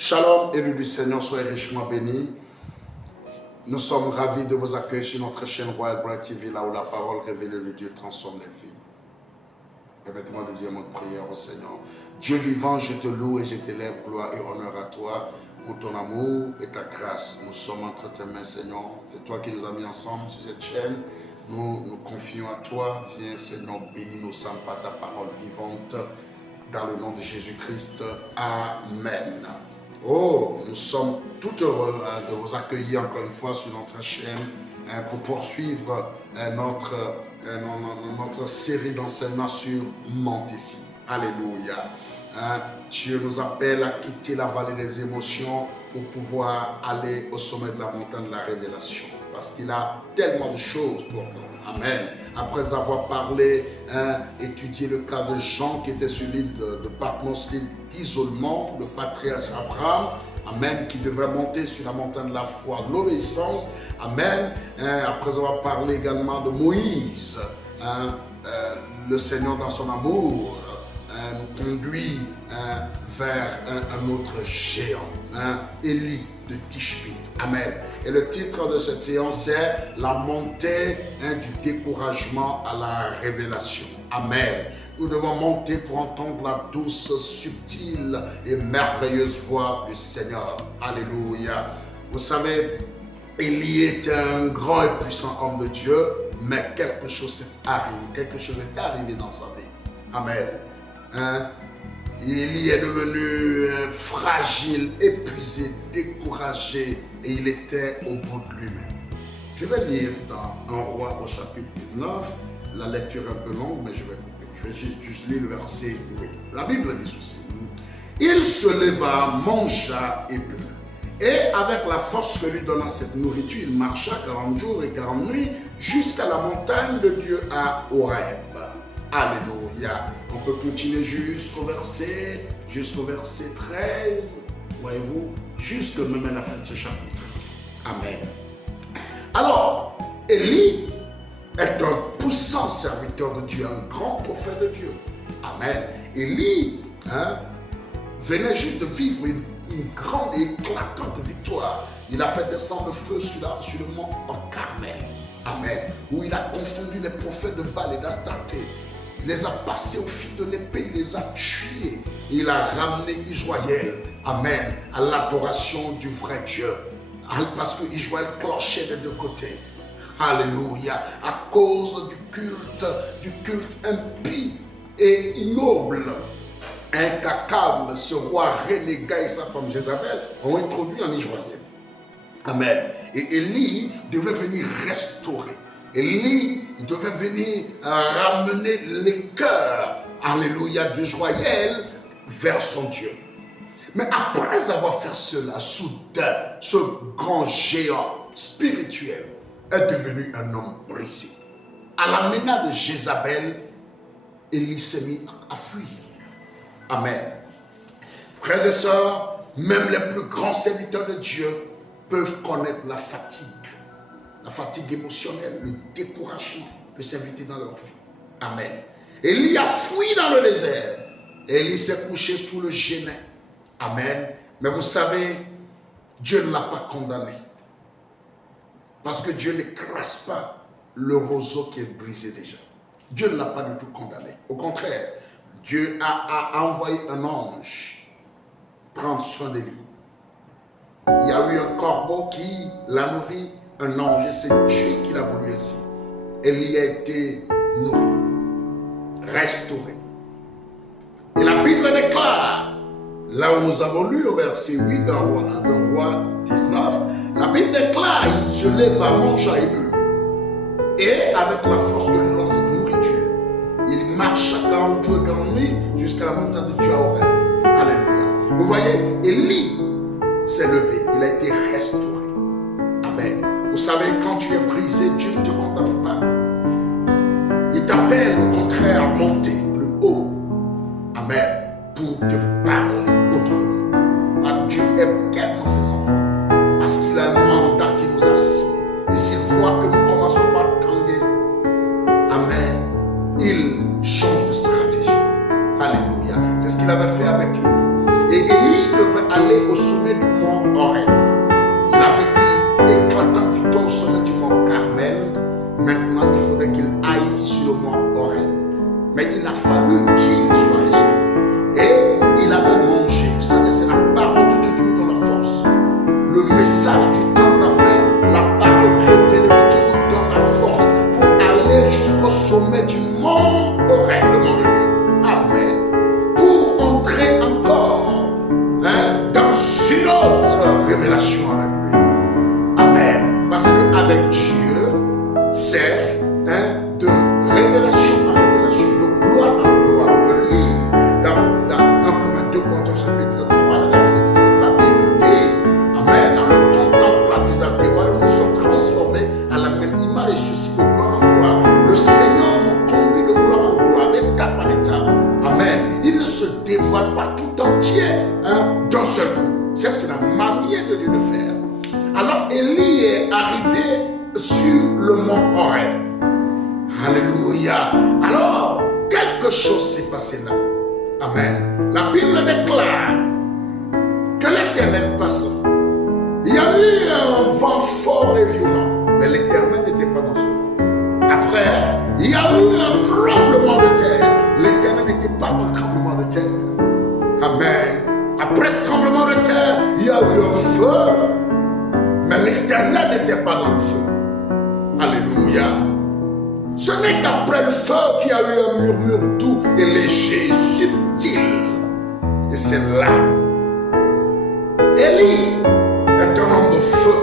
Shalom, élus du Seigneur, soyez richement bénis. Nous sommes ravis de vous accueillir sur notre chaîne Royal Bright TV, là où la parole révélée de Dieu transforme les vies. Permettez-moi de dire notre prière au Seigneur. Dieu vivant, je te loue et je t'élève, gloire et honneur à toi pour ton amour et ta grâce. Nous sommes entre tes mains, Seigneur. C'est toi qui nous as mis ensemble sur cette chaîne. Nous nous confions à toi. Viens, Seigneur, bénis nos âmes par ta parole vivante. Dans le nom de Jésus-Christ. Amen. Oh, nous sommes tout heureux de vous accueillir encore une fois sur notre chaîne pour poursuivre notre série d'enseignements sur Montessi. Alléluia. Dieu nous appelle à quitter la vallée des émotions pour pouvoir aller au sommet de la montagne de la révélation. Parce qu'il a tellement de choses pour nous. Amen. Après avoir parlé, étudié le cas de Jean qui était sur l'île de Patmos, l'île d'isolement, le patriarche Abraham, amen, qui devait monter sur la montagne de la foi, de l'obéissance, amen. Après avoir parlé également de Moïse, le Seigneur dans son amour nous conduit vers un autre géant, Élie de Tishbit. Amen. Et le titre de cette séance c'est la montée du découragement à la révélation. Amen. Nous devons monter pour entendre la douce, subtile et merveilleuse voix du Seigneur. Alléluia. Vous savez, Élie était un grand et puissant homme de Dieu, mais quelque chose est arrivé dans sa vie. Amen. Élie est devenu fragile, épuisé, découragé et il était au bout de lui-même. Je vais lire dans 1 Roi au chapitre 19, la lecture est un peu longue mais je vais couper. Je vais juste lire le verset 8. La Bible dit ceci. Il se leva, mangea et but. Et avec la force que lui donna cette nourriture, il marcha 40 jours et 40 nuits jusqu'à la montagne de Dieu à Horeb. Alléluia. On peut continuer jusqu'au verset 13, voyez-vous, jusque même à la fin de ce chapitre. Amen. Alors, Élie est un puissant serviteur de Dieu, un grand prophète de Dieu. Amen. Élie venait juste de vivre une grande et éclatante victoire. Il a fait descendre le feu sur le mont Carmel. Amen. Où il a confondu les prophètes de Baal et d'Astarté. Il les a passés au fil de l'épée, il les a tués. Il a ramené Israël, amen, à l'adoration du vrai Dieu. Parce que Israël clochait des deux côtés. Alléluia. À cause du culte impie et ignoble. Cacam, ce roi renégat et sa femme Jézabel ont introduit en Israël. Amen. Et Élie devait venir restaurer. Élie devait venir ramener les cœurs, alléluia, d'Israël vers son Dieu. Mais après avoir fait cela, soudain, ce grand géant spirituel est devenu un homme brisé. À la menace de Jézabel, Élie s'est mis à fuir. Amen. Frères et sœurs, même les plus grands serviteurs de Dieu peuvent connaître la fatigue émotionnelle, le découragement peut s'inviter dans leur vie. Amen. Élie a fui dans le désert. Élie s'est couché sous le génin. Amen. Mais vous savez, Dieu ne l'a pas condamné. Parce que Dieu n'écrase pas le roseau qui est brisé déjà. Dieu ne l'a pas du tout condamné. Au contraire, Dieu a envoyé un ange prendre soin d'Élie. Il y a eu un corbeau qui l'a nourri. Un ange, et c'est Dieu qui l'a voulu ainsi. Élie a été nourri, restauré. Et la Bible déclare, là où nous avons lu le verset 8 d'un roi 19, la Bible déclare, il se leva, mangea et but. Et avec la force de lui dans cette nourriture, il marcha 40 jours et 40 nuits jusqu'à la montagne de Dieu à Horeb. Alléluia. Vous voyez, Élie s'est levé, il a été restauré. Amen. Vous savez, quand tu es brisé, Dieu ne te condamne pas. Il t'appelle au contraire à monter plus haut. Amen. Pour te parler autrement. Ah, Dieu aime tellement ses enfants. Parce qu'il a un mandat qui nous a assigné. Et s'il voit que nous commençons par tanguer, amen, il change de stratégie. Alléluia. C'est ce qu'il avait fait avec Élie. Et Élie devait aller au sommet du mont Horeb. Il a vécu une éclatante victoire au sommet du mont Carmel. Maintenant, il faudrait qu'il aille sur le mont Horeb. Mais il a fallu qu'il soit restauré. Et il avait mangé. Vous savez, c'est la parole de Dieu qui nous donne la force. Le message du temple a fait la parole révélée de Dieu nous donne la force pour aller jusqu'au sommet du mont Horeb, le mont de Dieu. Amen. Pour entrer encore dans une autre révélation avec lui. Amen. Parce qu'avec Dieu, c'est de révélation en révélation, de gloire en gloire. On peut lire dans 1 Corinthiens chapitre 3, le verset 18, la Bible dit, Amen, en le contemplant la visage dévoilé, nous sommes transformés à la même image, et ceci de gloire en gloire. Le Seigneur nous conduit de gloire en gloire, d'étape en étape. Amen. Il ne se dévoile pas tout entier d'un seul coup. Ça, c'est la manière de Dieu de faire. Alors, Élie est arrivé sur le mont Horeb. Alléluia. Alors, quelque chose s'est passé là. Amen. La Bible déclare que l'Éternel passant, il y a eu un vent fort et violent, mais l'Éternel n'était pas dans ce vent. Après, il y a eu un tremblement de terre. L'Éternel n'était pas dans le tremblement de terre. Amen. Après ce tremblement de terre, il y a eu un feu, mais l'Éternel n'était pas dans le feu. Alléluia. Ce n'est qu'après le feu qu'il y a eu un murmure doux et léger, subtil. Et c'est là. Élie est un homme de feu.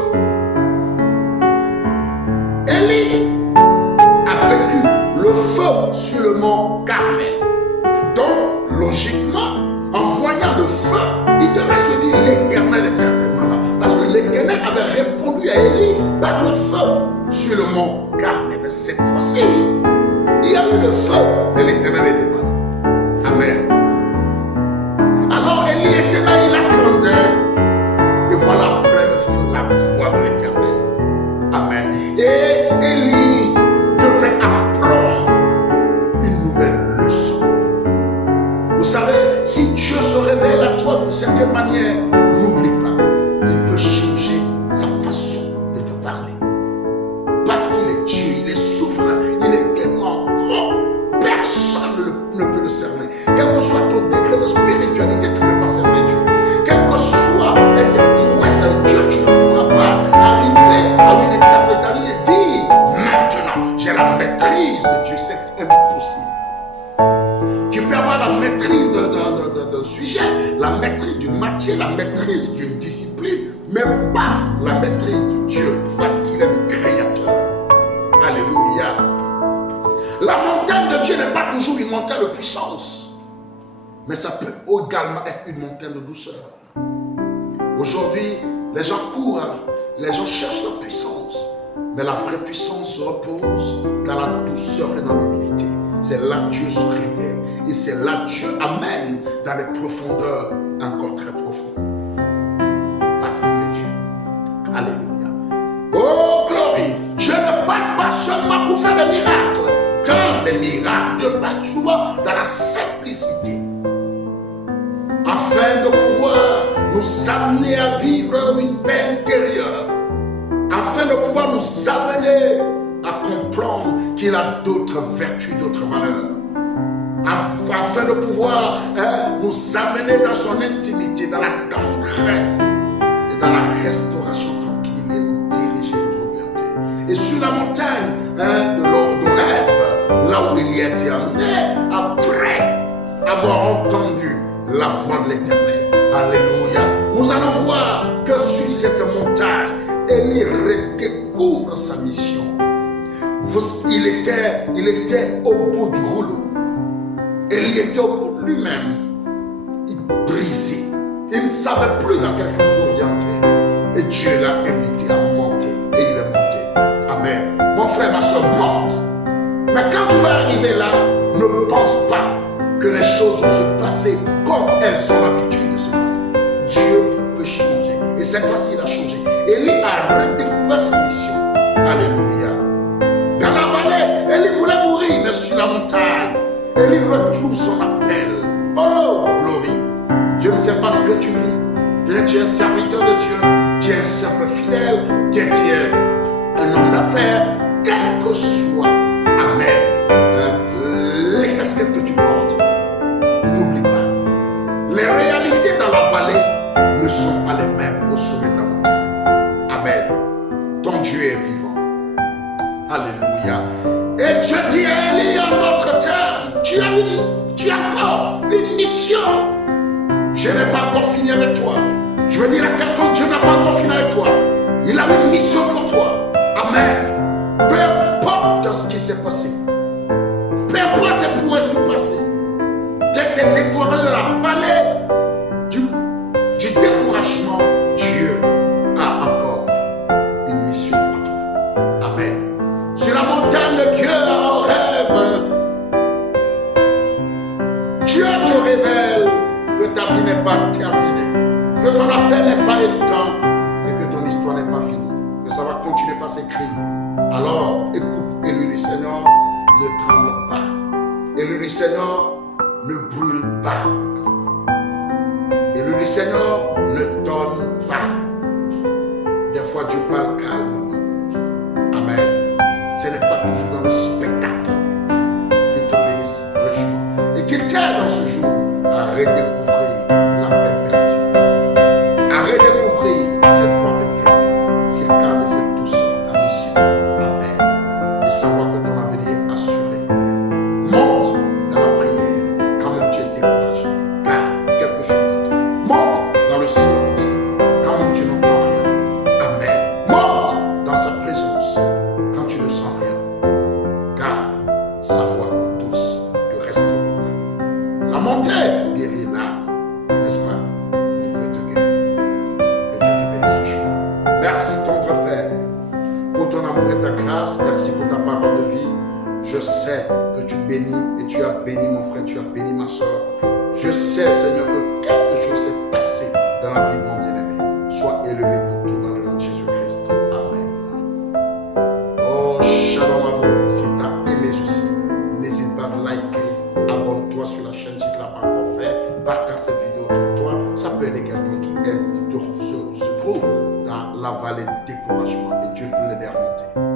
Élie a vécu le feu sur le mont Carmel. Donc, logiquement, en voyant le feu, il devrait se dire l'Éternel est certainement là. Parce que l'Éternel avait répondu à Élie par le feu sur le mont Carmel. Mais cette fois-ci, il y a eu le feu, mais l'Éternel n'était pas là. Amen. Alors Élie était là, il attendait. Et voilà après le feu, la voix de l'Éternel. Amen. Et Élie devrait apprendre une nouvelle leçon. Vous savez, si Dieu se révèle à toi d'une certaine manière, n'oublie pas, il peut changer sa façon de te parler. Parce qu'il est Dieu, il est souverain, il est tellement grand, personne ne peut le cerner. Quel que soit ton degré de spiritualité, tu ne peux pas cerner Dieu. Quel que soit tes prouesses à Dieu, tu ne pourras pas arriver à une étape de ta vie et dire, maintenant, j'ai la maîtrise de Dieu. C'est impossible. Tu peux avoir la maîtrise d'un sujet, la maîtrise d'une matière, la maîtrise d'une discipline, mais pas la maîtrise de Dieu, parce qu'il est le Créateur. Alléluia. La montagne de Dieu n'est pas toujours une montagne de puissance, mais ça peut également être une montagne de douceur. Aujourd'hui, les gens courent, les gens cherchent la puissance, mais la vraie puissance se repose dans la douceur et dans l'humilité. C'est là que Dieu se révèle. Et c'est là que Dieu amène dans les profondeurs encore très profondes. Parce qu'il est Dieu. Alléluia. Oh, gloire. Dieu ne parle pas seulement pour faire des miracles. Dans les miracles, Dieu parle souvent dans la simplicité. Afin de pouvoir nous amener à vivre une paix intérieure. Afin de pouvoir nous amener à comprendre qu'il a d'autres vertus, d'autres valeurs. Afin de pouvoir nous amener dans son intimité, dans la tendresse et dans la restauration tranquille et nous diriger, nous orienter. Et sur la montagne de l'Horeb, là où il y était emmené, après avoir entendu la voix de l'Éternel. Alléluia. Nous allons voir que sur cette montagne, Élie redécouvre sa mission. Il était au bout du rouleau. Élie était au bout de lui-même. Il brisait. Il ne savait plus dans quel sens orienter. Et Dieu l'a invité à monter. Et il est monté. Amen. Mon frère, ma soeur, monte. Mais quand tu vas arriver là, ne pense pas que les choses vont se passer comme elles ont l'habitude de se passer. Dieu peut changer. Et cette fois-ci, il a changé. Élie a redécouvert sa mission. Alléluia. Dans la vallée, Élie voulait mourir, mais sur la montagne, Élie retrouve son appel. Oh, glory. Je ne sais pas ce que tu vis, Peut-être tu es un serviteur de Dieu, tu es un simple fidèle, peut-être tu es un homme d'affaires, quel que soit, amen, les casquettes que tu portes, n'oublie pas, les réalités dans la vallée ne sont pas les mêmes au sommet de la montagne. Amen. Ton Dieu est vivant. Alléluia. Et Dieu dit à Élie en notre terme, tu as encore une mission. Je n'ai pas encore fini avec toi. Je veux dire à quelqu'un, Dieu n'a pas encore fini avec toi. Il a une mission pour toi. Amen. Peu importe ce qui s'est passé. Peu importe les prouesses du passé. Dès que tu es découragé dans la vallée du découragement, Dieu a encore une mission pour toi. Amen. Sur la montagne de Dieu en rêve, Dieu te révèle que ta vie n'est pas terminée, que ton appel n'est pas éteint et que ton histoire n'est pas finie, que ça va continuer par s'écrire. Alors, écoute, élu du Seigneur, ne tremble pas. Élu du Seigneur, ne brûle pas. Élu du Seigneur, ne donne pas. Des fois, Dieu parle calmement. Amen. Ce n'est pas toujours dans le spectacle qu'il te bénisse richement et qu'il t'aide dans ce jour à redécouvrir la paix perdue, à redécouvrir cette forme de paix, cette calme et cette douceur, ta mission. Amen. Et savoir que ton avenir est assuré. Monte dans la prière quand même tu es découragé, car quelque chose t'attend. Monte dans le silence quand même tu n'entends rien. Amen. Monte dans sa présence quand tu ne sens rien, car sa voix douce te restaurera. La montée guérit l'âme, n'est-ce pas? Il veut te guérir. Que Dieu te bénisse ce jour. Merci tendre Père pour ton amour et ta grâce. Merci pour ta parole de vie. Je sais que tu bénis et tu as béni mon frère, tu as béni ma soeur. Je sais, Seigneur, que quelque chose s'est passé dans la vie de mon bien-aimé. Sois élevé pour tout dans le nom de Jésus-Christ. Amen. Oh, shalom à vous. Si tu as aimé ceci, n'hésite pas à liker, abonne-toi sur la chaîne si tu ne l'as pas encore fait, partage cette vidéo autour de toi. Ça peut aider quelqu'un qui se trouve dans la vallée du découragement et Dieu peut l'aider à monter.